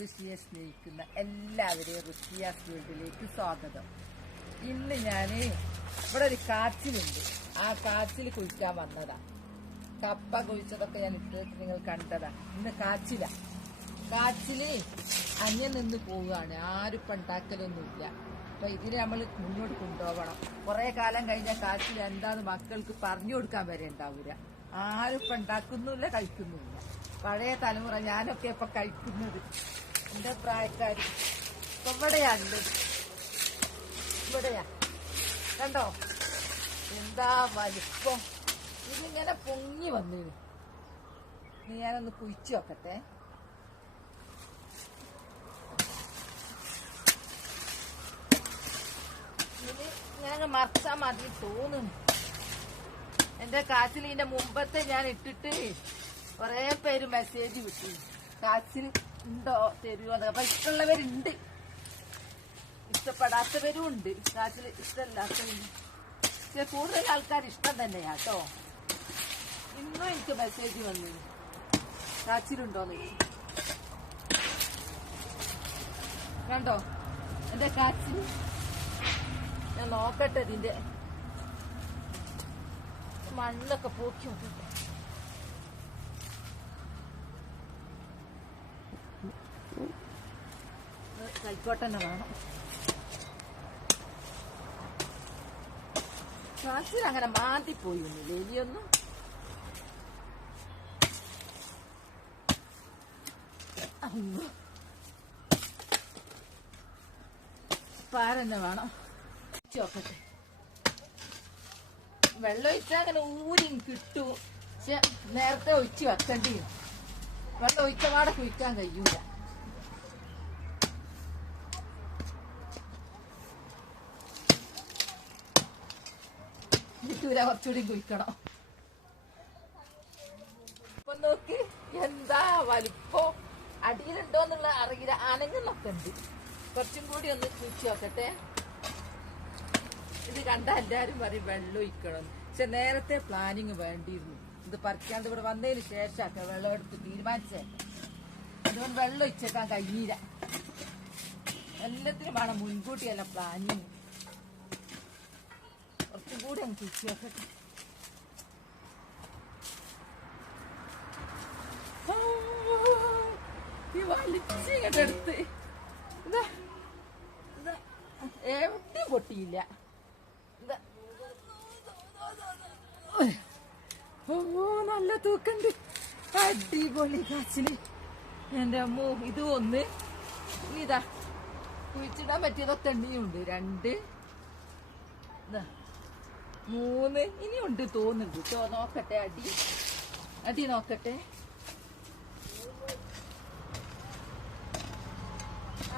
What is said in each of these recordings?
കൃഷിയെ സ്നേഹിക്കുന്ന എല്ലാവരെയും റുക്കിയ ഫീൽഡിലേക്ക് സ്വാഗതം. ഇന്ന് ഞാൻ ഇവിടെ ഒരു കാച്ചിലുണ്ട്. ആ കാച്ചിൽ കുഴിക്കാൻ വന്നതാ. കപ്പ കുഴിച്ചതൊക്കെ ഞാൻ ഇത്തരത്തിൽ നിങ്ങൾ കണ്ടതാ. ഇന്ന് കാച്ചില. കാച്ചിൽ അന്യം നിന്ന് പോവുകയാണ്. ആരും ഇപ്പം ഉണ്ടാക്കലൊന്നുമില്ല. അപ്പൊ ഇതിനെ നമ്മൾ മുന്നോട്ട് കൊണ്ടുപോകണം. കുറെ കാലം കഴിഞ്ഞ കാച്ചിൽ എന്താന്ന് മക്കൾക്ക് പറഞ്ഞു കൊടുക്കാൻ വരെ ഉണ്ടാവൂല. ആരും ഇപ്പം ഉണ്ടാക്കുന്നുമില്ല കഴിക്കുന്നുമില്ല. പഴയ തലമുറ ഞാനൊക്കെ ഇപ്പൊ കഴിക്കുന്നത് എന്റെ പ്രായക്കാരി. ഇപ്പൊ ഇവിടെയാണുള്ളത് ഇവിടെയാ. കണ്ടോ? എന്താ വലിപ്പം. ഇതിങ്ങനെ പൊങ്ങി വന്നിരുന്നു നീ ഞാനൊന്ന് കുഴിച്ചു നോക്കട്ടെ ഇനി ഞാൻ മറച്ചാ മതി തോന്നുന്നു. എന്റെ കാറ്റിൽ ഇതിന്റെ മുമ്പത്തെ ഞാൻ ഇട്ടിട്ട് കൊറേ പേര് മെസ്സേജ് വിട്ടു. കാച്ചിൽ ഉണ്ടോ തരുമോ അപ്പൊ ഇഷ്ടമുള്ളവരുണ്ട്. ഇഷ്ടപ്പെടാത്തവരും ഉണ്ട് കാച്ചിൽ ഇഷ്ടമില്ലാത്തവരും പക്ഷെ കൂടുതൽ ആൾക്കാർ ഇഷ്ടം തന്നെയാ കേട്ടോ. ഇന്നും എനിക്ക് മെസ്സേജ് വന്നു. കാച്ചിലുണ്ടോന്ന്. കണ്ടോ? എന്റെ കാച്ചിൽ. ഞാൻ നോക്കട്ടെ ഇതിന്റെ. മണ്ണൊക്കെ പോക്കി നോക്കട്ടെ. കൈക്കോട്ടെ തന്നെ വേണം കാച്ചിൽ അങ്ങനെ മാറ്റി ഒന്നുമില്ല അയ്യോ. പാരന്നെ വേണം? ചോക്കട്ടെ വെള്ളം ഒഴിച്ചാൽ അങ്ങനെ ഊരിയും കിട്ടും. പക്ഷെ നേരത്തെ ഒഴിച്ച് വെക്കേണ്ടി വെള്ളം ഒഴിച്ചപാടെ കുഴിക്കാൻ കഴിയൂല. കിട്ടൂല കുറച്ചുകൂടി കുഴിക്കണം ഇപ്പൊ നോക്ക് എന്താ വലിപ്പോ? അടിയിലുണ്ടോന്നുള്ള അറിയില്ല അനങ്ങുന്നൊക്കെ ഉണ്ട്. കുറച്ചും കൂടി ഒന്ന് കുഴിച്ചു നോക്കട്ടെ. ഇത് കണ്ട എല്ലാരും പറയും വെള്ളം ഒഴിക്കണം. പക്ഷെ നേരത്തെ പ്ലാനിങ് വേണ്ടിയിരുന്നു. ഇത് പറിക്കാണ്ട് ഇവിടെ വന്നതിന് ശേഷമൊക്കെ വെള്ളം എടുത്ത് തീരുമാനിച്ചേ. അതുകൊണ്ട് വെള്ളം ഒഴിച്ചേക്കാൻ കഴിയില്ല എല്ലാത്തിനും വേണം മുൻകൂട്ടിയല്ല പ്ലാനിങ് അങ്ങ് കുഴിച്ച് നോക്കട്ടെ ഈ വലിച്ച് ഇങ്ങോട്ട് എടുത്ത് എവിടെയും പൊട്ടിയില്ല. ഓ നല്ല തൂക്കണ്ട്. അടിപൊളി കാച്ചിൽ. എന്റെ അമ്മോ ഇത് ഒന്ന്. ഇതാ. കുഴിച്ചിടാൻ പറ്റിയതൊക്കെ ഉണ്ട്. രണ്ട്. ഇതാ. മൂന്ന്. ഇനിയുണ്ട് തോന്നുന്നുണ്ട് കേട്ടോ. നോക്കട്ടെ അടി. അടി നോക്കട്ടെ.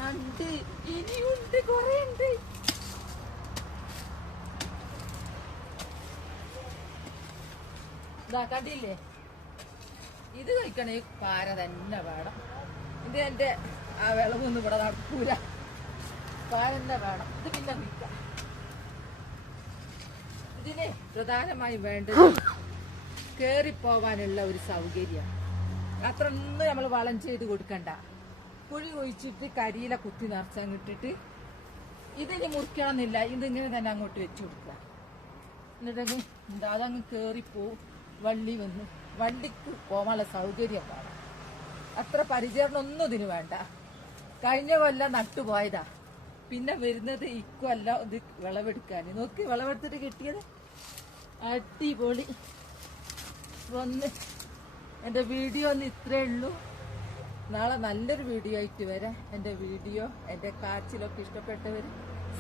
ഉണ്ട്. ഇനിയുണ്ട് കൊറേ ഉണ്ട്. ഇതാ കണ്ടില്ലേ? ഇത് കഴിക്കണേ പാര തന്നെ വേണം. ഇത് എന്റെ ആ വിളവൊന്നും ഇവിടെ നടക്കൂല. പാര തന്നെ വേണം. ഇത് പിന്നെ വിൽക്കാം പ്രധാനമായും വേണ്ടത് കേറിപ്പോവാനുള്ള ഒരു സൗകര്യം. അത്ര ഒന്നും നമ്മൾ വളം ചെയ്ത് കൊടുക്കണ്ട. കുഴി ഒഴിച്ചിട്ട് കരിയില കുത്തി നിറച്ചങ്ങിട്ടിട്ട് ഇതിന് മുറിക്കണമെന്നില്ല. ഇതിങ്ങനെ തന്നെ അങ്ങോട്ട് വെച്ചു കൊടുക്കുക. എന്നിട്ടങ്ങ് എന്താ അതങ്ങ് കേറിപ്പോവും. വള്ളി വന്ന് വള്ളിക്ക് പോകാനുള്ള സൗകര്യം വേണം. അത്ര പരിചരണം ഒന്നും ഇതിന് വേണ്ട. കഴിഞ്ഞ കൊല്ലം നട്ടുപോയതാ. പിന്നെ വരുന്നത് ഇക്കൊല്ല ഇത് വിളവെടുക്കാൻ നോക്കി വിളവെടുത്തിട്ട് കിട്ടിയത്? അടിപൊളി. ഒന്ന് എന്റെ വീഡിയോ ഒന്ന് ഇത്രേ ഉള്ളൂ. നാളെ നല്ലൊരു വീഡിയോ ആയിട്ട് വരാം. എന്റെ വീഡിയോ എന്റെ കാച്ചിലൊക്കെ ഇഷ്ടപ്പെട്ടവർ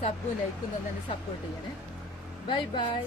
സബ് ലൈക്കും തന്നെ സപ്പോർട്ട് ചെയ്യണേ. Bye bye.